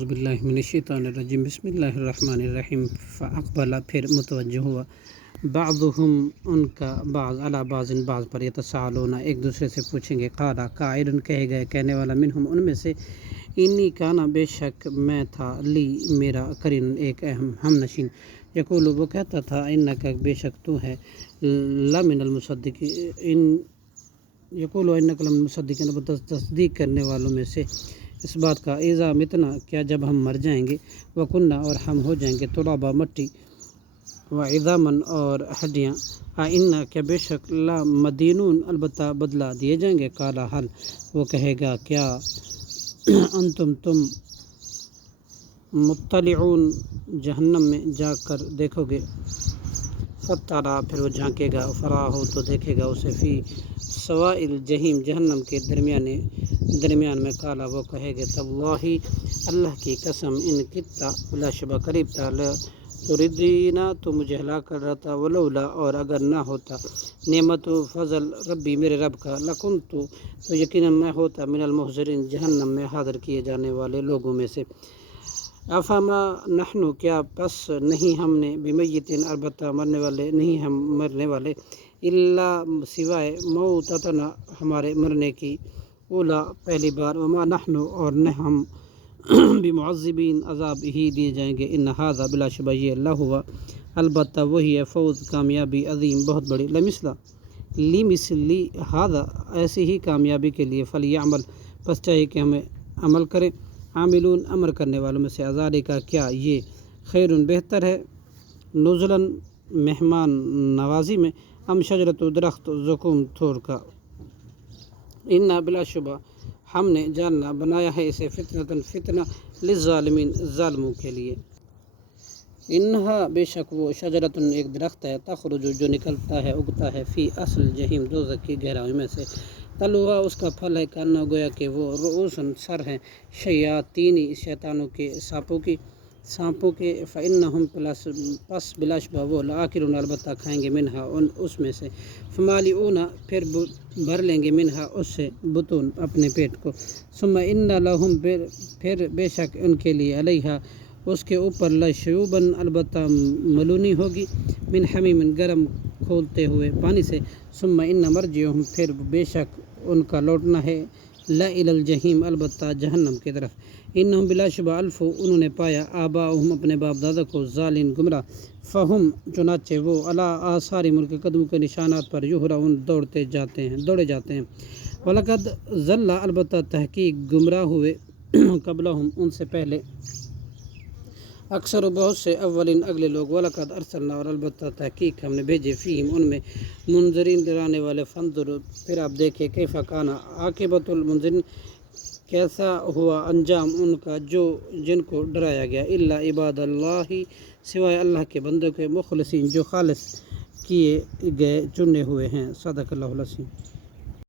اعوذ باللہ من الشیطان الرجیم بسم اللہ الرحمن الرحیم فاقبل پھر متوجہ ہوا بعضهم ان کا بعض علی بعض بعض پر یتساءلون ایک دوسرے سے پوچھیں گے قال قائل کہے گئے کہنے والا منہم ان میں سے انی کانا بے شک میں تھا لی میرا قرین ایک اہم ہم نشین یقول وہ کہتا تھا انکا بے شک تو ہے لمن المصدقین یقول انک لمن المصدقین تصدیق کرنے والوں میں سے اس بات کا اذا متنا کیا جب ہم مر جائیں گے وکننا اور ہم ہو جائیں گے ترابا مٹی وعظامن اور ہڈیاں آئنا کیا بے شک لا مدینون البتہ بدلہ دیے جائیں گے قالا حل وہ کہے گا کیا انتم تم مطلعون جہنم میں جا کر دیکھو گے فتارا پھر وہ جھانکے گا فراہ تو دیکھے گا اسے فی سوائل جہیم جہنم کے درمیان میں کالا وہ کہے گے تاللہ اللہ کی قسم ان کتا بلا شبہ قریب تھا تردینا تو مجھے ہلاک کر رہا تھا ولولا اور اگر نہ ہوتا نعمت و فضل ربی میرے رب کا لکنت تو یقیناً میں ہوتا من المحضرین جہنم میں حاضر کیے جانے والے لوگوں میں سے افما نحنو کیا پس نہیں ہم نے بمیتین البتہ مرنے والے نہیں ہم مرنے والے الا سوائے موتتنا ہمارے مرنے کی اولا پہلی بار وما نحنو اور نہ ہم بمعذبین عذاب ہی دیے جائیں گے ان ھذا بلا شبہ یہ اللہ ہوا البتہ وہی ہے فوز کامیابی عظیم بہت بڑی لمثلی ھذا ایسی ہی کامیابی کے لیے فلیعمل پس چاہیے کہ ہمیں عمل کریں عاملون امر کرنے والوں میں سے ذالک کا کیا یہ خیر بہتر ہے نزلاً مہمان نوازی میں ام شجرت درخت زقوم تھور کا انا بلا شبہ ہم نے جاننا بنایا ہے اسے فتنہ للظالمین ظالموں کے لیے انہا بے شک وہ شجرتن ایک درخت ہے تخرج جو نکلتا ہے اگتا ہے فی اصل جہیم دوزخ کی گہرائی میں سے طلعها اس کا پھل ہے کانا گویا کہ وہ رؤوسن سر ہیں شیاطینی شیطانوں کے سانپوں کے فإنہم پس بلا شبہ وہ لآکلون البتہ کھائیں گے منہا اس میں سے فمالئون پھر بھر لیں گے منہا اس سے بطون اپنے پیٹ کو ثم ان لہم پھر بے شک ان کے لیے علیہا اس کے اوپر لشیوباً البتہ ملونی ہوگی من حمیم گرم کھولتے ہوئے پانی سے ثم ان مرجعہم پھر بے شک ان کا لوٹنا ہے الی الجحیم البتہ جہنم کی طرف انہم بلا شبہ الفو انہوں نے پایا آباؤہم اپنے باپ دادا کو ضالین گمراہ فہم چنانچہ وہ علی آثار ملک قدم کے نشانات پر یہرعون دوڑے جاتے ہیں وَلَقَدْ ضَلَّ البتہ تحقیق گمراہ ہوئے قبلہم ان سے پہلے اکثر و بہت سے اولین اگلے لوگ وَلَقَدْ أَرْسَلْنَا اور البتہ تحقیق ہم نے بھیجے فیہم ان میں منذرین ڈرانے والے فانظر پھر آپ دیکھیں کیف کان عاقبۃ المنذرین کیسا ہوا انجام ان کا جن کو ڈرایا گیا الا عباد اللہ سوائے اللہ کے بندوں کے مخلصین جو خالص کیے گئے چنے ہوئے ہیں صدق اللہ العظیم.